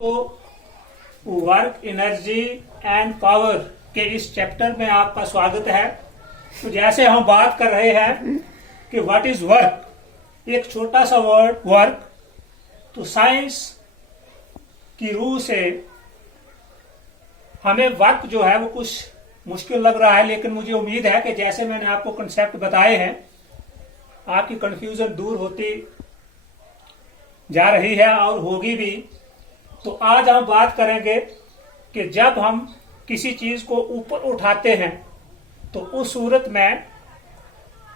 तो work energy and power के इस चैप्टर में आपका स्वागत है। तो जैसे हम बात कर रहे हैं कि व्हाट इज वर्क, एक छोटा सा वर्ड वर्क, तो साइंस की रूह से हमें वर्क जो है वो कुछ मुश्किल लग रहा है, लेकिन मुझे उम्मीद है कि जैसे मैंने आपको कंसेप्ट बताए हैं आपकी कंफ्यूजन दूर होती जा रही है और होगी भी। तो आज हम बात करेंगे कि जब हम किसी चीज को ऊपर उठाते हैं तो उस सूरत में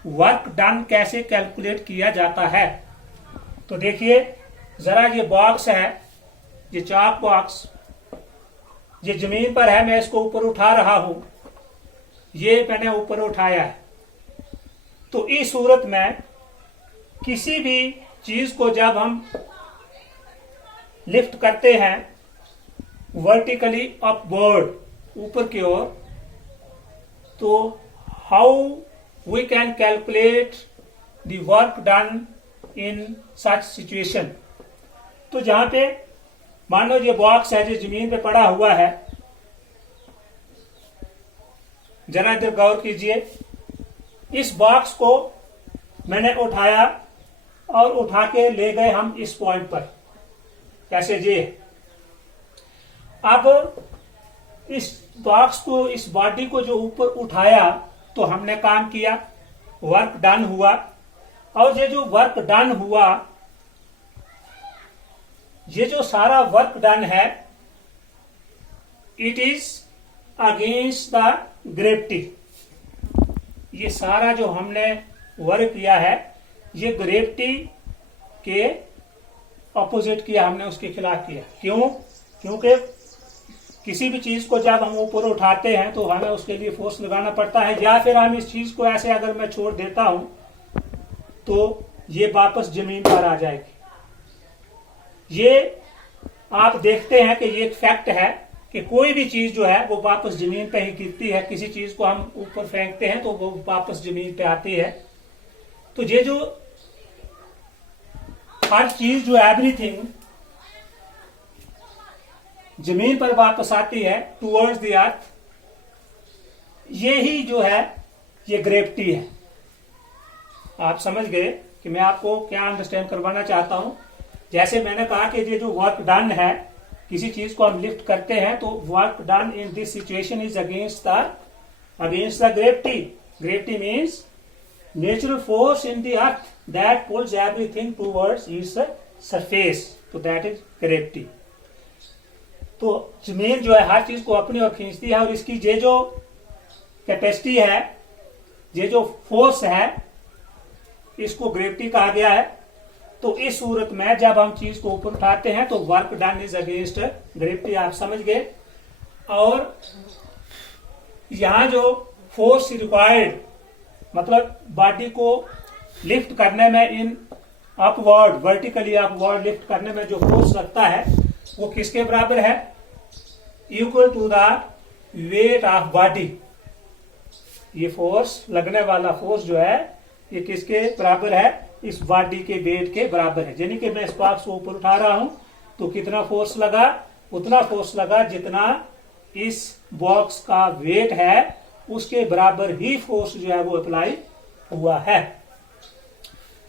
वर्क डन कैसे कैलकुलेट किया जाता है। तो देखिए जरा, ये बॉक्स है, ये चाक बॉक्स, ये जमीन पर है, मैं इसको ऊपर उठा रहा हूं, ये मैंने ऊपर उठाया है। तो इस सूरत में किसी भी चीज को जब हम लिफ्ट करते हैं वर्टिकली अपवर्ड, ऊपर की ओर, तो how we can calculate the work done in such situation. तो जहां पे मान लो ये बॉक्स है जो जमीन पे पड़ा हुआ है, जरा इधर गौर कीजिए। इस बॉक्स को मैंने उठाया और उठा के ले गए हम इस पॉइंट पर, कैसे जी। अब इस बॉक्स को, इस बॉडी को जो ऊपर उठाया तो हमने काम किया, वर्क डन हुआ। और ये जो वर्क डन हुआ, ये जो सारा वर्क डन है, it is against the gravity. ये सारा जो हमने वर्क किया है ये ग्रेविटी के ऑपोजिट किया, हमने उसके खिलाफ किया। क्यों? क्योंकि किसी भी चीज को जब हम ऊपर उठाते हैं तो हमें उसके लिए फोर्स लगाना पड़ता है, या फिर हम इस चीज को ऐसे अगर मैं छोड़ देता हूं तो ये वापस जमीन पर आ जाएगी। ये आप देखते हैं कि ये एक फैक्ट है कि कोई भी चीज जो है वो वापस जमीन पे ही गिरती है। किसी चीज को हम ऊपर फेंकते हैं तो वो वापस जमीन पे आती है। तो ये जो हर चीज जो एवरीथिंग जमीन पर वापस आती है टूवर्ड्स द अर्थ, ये ही जो है ये ग्रेविटी है। आप समझ गए कि मैं आपको क्या अंडरस्टैंड करवाना चाहता हूं। जैसे मैंने कहा कि ये जो वर्क डन है, किसी चीज को हम लिफ्ट करते हैं तो work done in this situation is against the gravity. Gravity means natural force in the earth that pulls everything towards its surface, तो that is gravity। तो जमीन जो है हर चीज को अपनी ओर खींचती है, और इसकी ये जो कैपेसिटी है, ये जो फोर्स है, इसको ग्रेविटी कहा गया है। तो इस सूरत में जब हम चीज को ऊपर उठाते हैं तो work done is against gravity, आप समझ गए। और यहां जो फोर्स रिक्वायर्ड, मतलब बॉडी को लिफ्ट करने में, in upward, vertically upward lift करने में जो फोर्स लगता है वो किसके बराबर है? Equal to the weight of body. ये फोर्स, लगने वाला फोर्स जो है ये किसके बराबर है? इस बॉडी के वेट के बराबर है। यानी कि मैं इस बॉक्स को ऊपर उठा रहा हूं तो कितना फोर्स लगा? उतना फोर्स लगा जितना इस बॉक्स का वेट है, उसके बराबर ही फोर्स जो है वो अप्लाई हुआ है।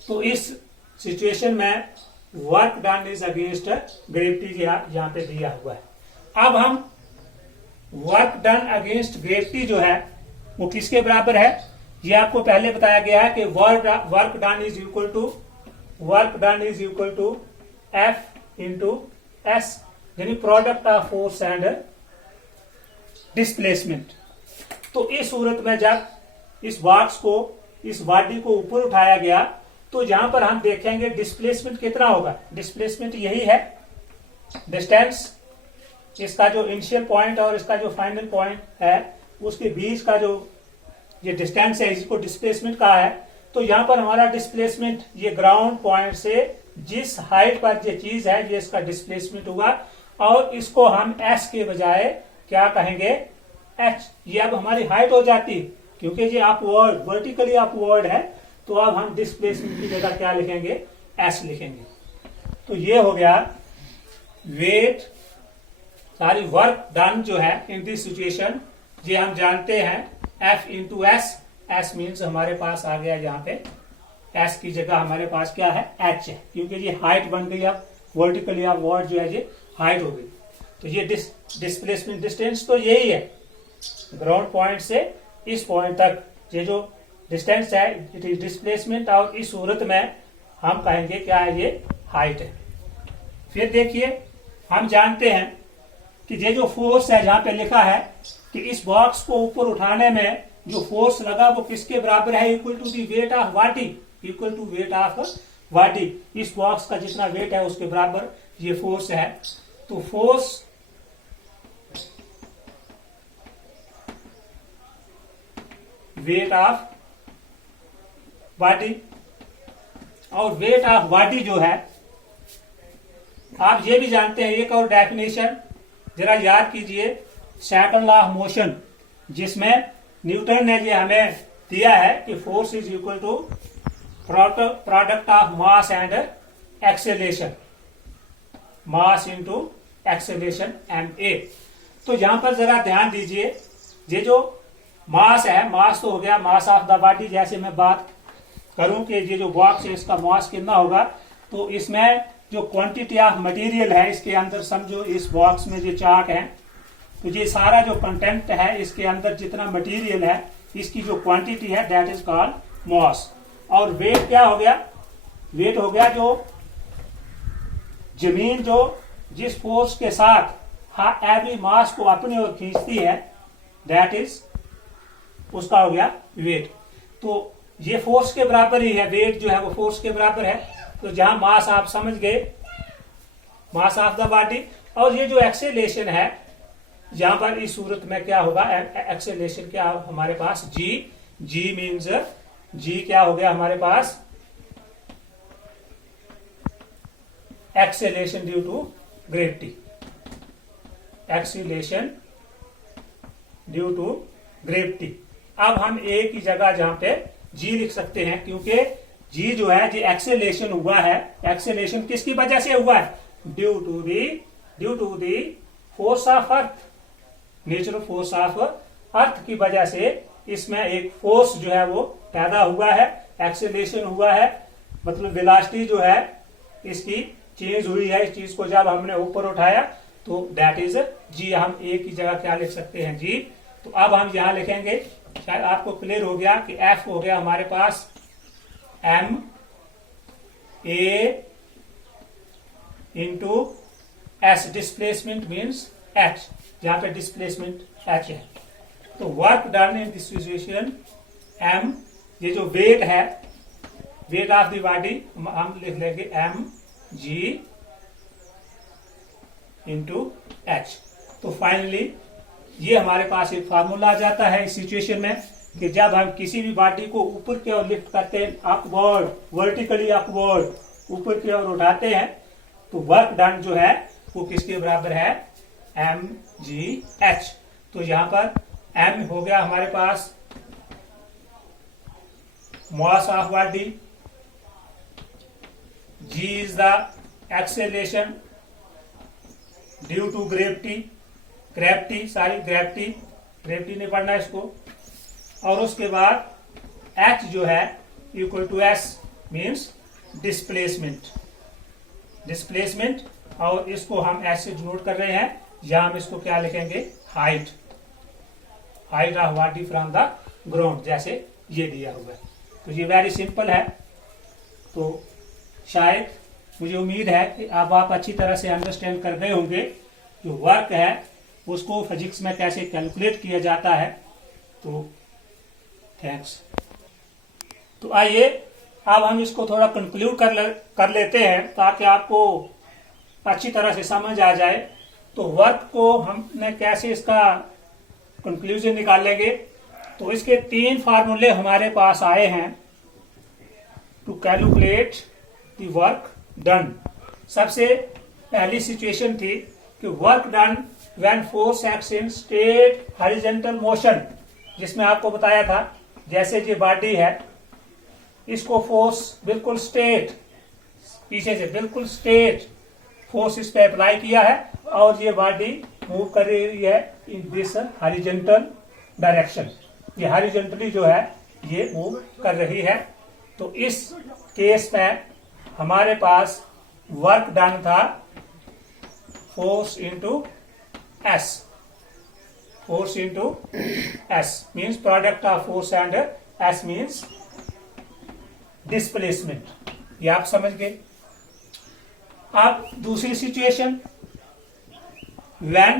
तो इस सिचुएशन में work done is against gravity यहां पे दिया हुआ है। अब हम वर्क डन अगेंस्ट ग्रेविटी जो है वो किसके बराबर है? ये आपको पहले बताया गया है कि work done is equal to F into S, यानी product of force and displacement. तो इस सूरत में जब इस बॉक्स को, इस बॉडी को ऊपर उठाया गया तो यहां पर हम देखेंगे डिस्प्लेसमेंट कितना होगा। डिस्प्लेसमेंट यही है, डिस्टेंस, इसका जो इनिशियल पॉइंट और इसका जो फाइनल पॉइंट है उसके बीच का जो ये डिस्टेंस है, इसको डिस्प्लेसमेंट कहा है। तो यहां पर हमारा डिस्प्लेसमेंट, ये ग्राउंड पॉइंट से जिस हाइट पर ये चीज है, ये इसका डिस्प्लेसमेंट हुआ, और इसको हम एस के बजाय क्या कहेंगे? एच। ये अब हमारी हाइट हो जाती, क्योंकि ये अपवर्ड, वर्टिकली अपवर्ड है, तो अब हम डिस्प्लेसमेंट की जगह क्या लिखेंगे? एस लिखेंगे। तो ये हो गया वेट सारी वर्क डन जो है इन दिस सिचुएशन, ये हम जानते हैं F into S. S means हमारे पास आ गया यहाँ पे एस की जगह हमारे पास क्या है, एच है, क्योंकि ये हाइट बन गई। अब वर्टिकली अब वर्ड जो है ये हाइट हो गई। तो ये डिस्प्लेसमेंट डिस्टेंस तो यही है, ग्राउंड पॉइंट से इस पॉइंट तक ये जो डिस्टेंस है इट इज डिस्प्लेसमेंट, और इस सूरत में हम कहेंगे क्या है, ये हाइट है। फिर देखिए हम जानते हैं कि ये जो फोर्स है, जहां पे लिखा है कि इस बॉक्स को ऊपर उठाने में जो फोर्स लगा वो किसके बराबर है, equal to the weight of body, equal to weight of body. इस बॉक्स का जितना वेट है उसके बराबर ये फोर्स है। तो फोर्स वेट ऑफ बॉडी, और वेट ऑफ बॉडी जो है आप ये भी जानते हैं, एक और डेफिनेशन जरा याद कीजिए, सेकंड लॉ ऑफ मोशन, जिसमें न्यूटन ने ये हमें दिया है कि force is equal to product of mass and acceleration, mass into acceleration ma। तो यहां पर जरा ध्यान दीजिए, ये जो मास है, मास तो हो गया मास ऑफ द बॉडी। जैसे मैं बात करूं कि ये जो बॉक्स है इसका मास कितना होगा, तो इसमें जो क्वांटिटी ऑफ मटेरियल है इसके अंदर, समझो इस बॉक्स में जो चार्ट है, तो ये सारा जो कंटेंट है इसके अंदर जितना मटेरियल है इसकी जो क्वांटिटी है दैट इज कॉल्ड मास। और वेट क्या हो गया, वेट हो गया जो जमीन जो जिस फोर्स के साथ एवरी मास को अपनी ओर खींचती है दैट इज उसका हो गया वेट। तो ये फोर्स के बराबर ही है, वेट जो है वो फोर्स के बराबर है। तो जहां मास आप समझ गए, मास ऑफ द बॉडी, और ये जो एक्सेलेरेशन है यहां पर इस सूरत में क्या होगा, एक्सेलेरेशन क्या हमारे पास जी, जी मीन्स जी क्या हो गया हमारे पास, acceleration due to gravity, acceleration due to gravity. अब हम एक ही जगह जहां पे जी लिख सकते हैं, क्योंकि जी जो है जी एक्सेलेरेशन हुआ है, एक्सेलेरेशन किसकी वजह से हुआ है, due to the force of earth, natural force of earth की वजह से इसमें एक फोर्स जो है वो पैदा हुआ है, एक्सेलेरेशन हुआ है, मतलब वेलोसिटी जो है इसकी चेंज हुई है। इस चीज को जब हमने ऊपर उठाया तो दैट इज जी। हम एक ही जगह क्या लिख सकते हैं, जी। तो अब हम यहां लिखेंगे, शायद आपको क्लियर हो गया कि एफ हो गया हमारे पास M A into S, displacement means H, जहां पे डिस्प्लेसमेंट एच है। तो work done in this situation M, ये जो वेट है, वेट ऑफ द बॉडी हम लिख लेंगे एम जी इंटू एच। तो फाइनली ये हमारे पास एक फार्मूला आ जाता है इस सिचुएशन में कि जब हम किसी भी बॉडी को ऊपर की ओर लिफ्ट करते हैं, अपवर्ड, वर्टिकली अपवर्ड, ऊपर की ओर उठाते हैं, तो वर्क डन जो है वो किसके बराबर है, एम जी एच। तो यहां पर एम हो गया हमारे पास mass of body, G is the acceleration due to gravity, gravity नहीं पढ़ना इसको, और उसके बाद एच जो है equal to S means displacement, और इसको हम एस से डिनोट कर रहे हैं, या हम इसको क्या लिखेंगे, height of body from the ground, जैसे ये दिया हुआ है। तो ये वेरी सिंपल है। तो शायद मुझे उम्मीद है कि अब आप अच्छी तरह से अंडरस्टैंड कर गए होंगे जो वर्क है उसको फिजिक्स में कैसे कैलकुलेट किया जाता है। तो थैंक्स। तो आइए अब हम इसको थोड़ा कंक्लूड कर लेते हैं ताकि आपको अच्छी तरह से समझ आ जाए। तो वर्क को हमने कैसे इसका कंक्लूजन निकालेंगे, तो इसके 3 फार्मूले हमारे पास आए हैं to calculate the work done. सबसे पहली सिचुएशन थी कि work done when force acts in straight horizontal motion, जिसमें आपको बताया था जैसे ये बॉडी है, इसको फोर्स बिल्कुल स्ट्रेट, पीछे से बिल्कुल स्ट्रेट फोर्स इस पे अप्लाई किया है, और ये बॉडी मूव कर रही है इन दिस हॉरिजॉन्टल डायरेक्शन। ये हॉरिजॉन्टली जो है ये मूव कर रही है। तो इस केस में हमारे पास वर्क डन था force into S. Force into S means product of force and S means displacement. ये आप समझ गए। अब दूसरी situation, when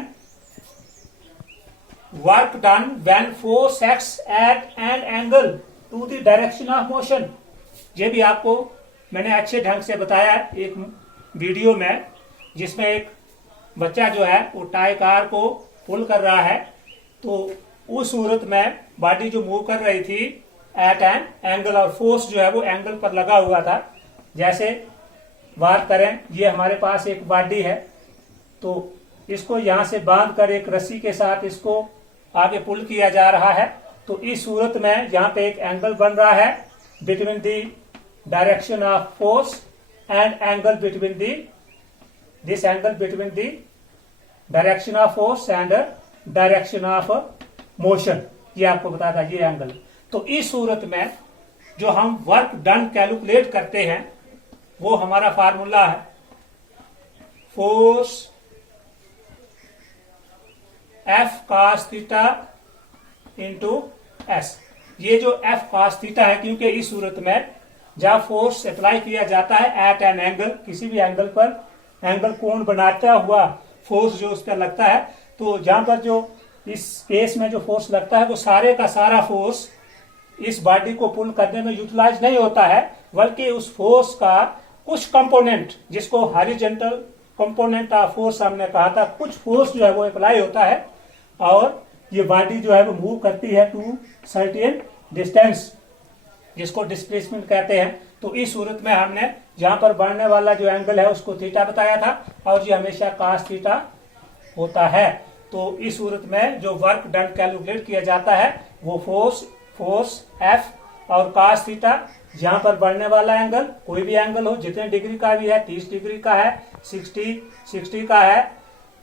work done when force acts at an angle to the direction of motion। ये भी आपको मैंने अच्छे ढंग से बताया एक वीडियो में, जिसमें एक बच्चा जो है वो टाई कार को पुल कर रहा है। तो उस सूरत में बॉडी जो मूव कर रही थी एट एन एंगल, और फोर्स जो है वो एंगल पर लगा हुआ था। जैसे बात करें, ये हमारे पास एक बॉडी है, तो इसको यहां से बांध कर एक रस्सी के साथ इसको आगे पुल किया जा रहा है। तो इस सूरत में यहाँ पे एक एंगल बन रहा है between the direction of force and angle between this angle between the direction of force and direction of motion. ये आपको बताया था ये एंगल। तो इस सूरत में जो हम वर्क डन कैलकुलेट करते हैं वो हमारा फार्मूला है force F cos theta into S. ये जो F cos थीटा है, क्योंकि इस सूरत में जब फोर्स अप्लाई किया जाता है एट एन एंगल, किसी भी एंगल पर एंगल कोण बनाता हुआ फोर्स जो उस पर लगता है, तो जहां पर जो इस केस में जो फोर्स लगता है वो सारे का सारा फोर्स इस बॉडी को पुल करने में यूटिलाइज नहीं होता है, बल्कि उस फोर्स का कुछ कंपोनेंट, जिसको हॉरिजॉन्टल कंपोनेंट ऑफ फोर्स हमने कहा था, कुछ फोर्स जो है वो अप्लाई होता है और ये बॉडी जो है वो मूव करती है टू सर्टेन डिस्टेंस, जिसको डिस्प्लेसमेंट कहते हैं। तो इस सूरत में हमने जहां पर बढ़ने वाला जो एंगल है उसको थीटा बताया था, और ये हमेशा cos थीटा होता है। तो इस सूरत में जो वर्क डन कैलकुलेट किया जाता है वो फोर्स F और cos थीटा, जहां पर बढ़ने वाला एंगल कोई भी एंगल हो, जितने डिग्री का भी है, 30 डिग्री का है, 60 का है,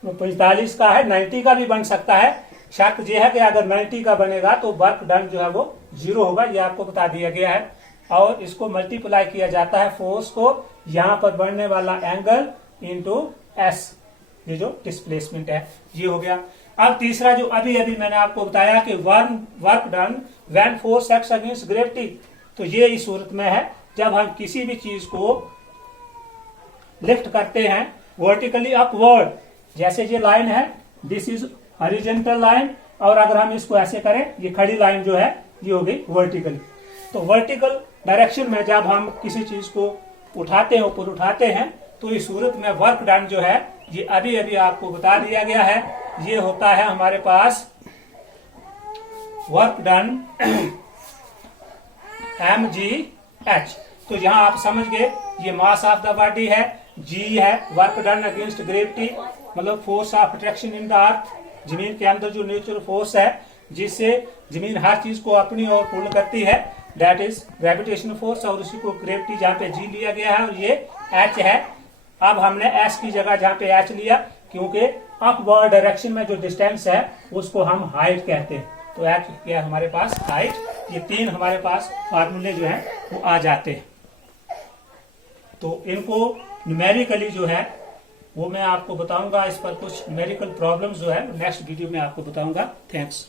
45 का है, 90 का भी बन सकता है। शर्त यह है कि अगर 90 का बनेगा तो वर्क डन जो है वो 0 होगा, ये आपको बता दिया गया है। और इसको मल्टीप्लाई किया जाता है फोर्स को यहां पर बढ़ने वाला एंगल इंटू एस, ये जो डिस्प्लेसमेंट है ये हो गया। अब तीसरा जो अभी मैंने आपको बताया कि work done when force acts against gravity. तो ये इस सूरत में है जब हम किसी भी चीज को लिफ्ट करते हैं वर्टिकली अपवर्ड। जैसे ये लाइन है, दिस इज हॉरिजॉन्टल लाइन, और अगर हम इसको ऐसे करें, ये खड़ी लाइन जो है ये हो गई वर्टिकली। तो वर्टिकल डायरेक्शन में जब हम किसी चीज को उठाते हैं, ऊपर उठाते हैं, तो इस सूरत में वर्क डन जो है ये अभी आपको बता दिया गया है, ये होता है हमारे पास वर्क डन mgh। तो यहां आप समझ गए, ये मास ऑफ द बॉडी है, g है वर्क डन अगेंस्ट ग्रेविटी, मतलब force of attraction in the earth, जमीन के अंदर जो नेचुरल फोर्स है जिससे जमीन हर चीज को अपनी ओर पुल करती है, दैट इज ग्रेविटेशनल फोर्स, और उसी को ग्रेविटी जहां पे g लिया गया है और ये h है। अब हमने s की जगह जहां पे h लिया, क्योंकि अपवर्ड डायरेक्शन में जो डिस्टेंस है उसको हम हाइट कहते हैं। तो h क्या हमारे पास हाइट। ये तीन हमारे पास फार्मूले जो हैं वो आ जाते हैं। तो इनको न्यूमेरिकली जो है वो मैं आपको बताऊंगा, इस पर कुछ न्यूमेरिकल प्रॉब्लम्स जो है नेक्स्ट वीडियो में आपको बताऊंगा। थैंक्स।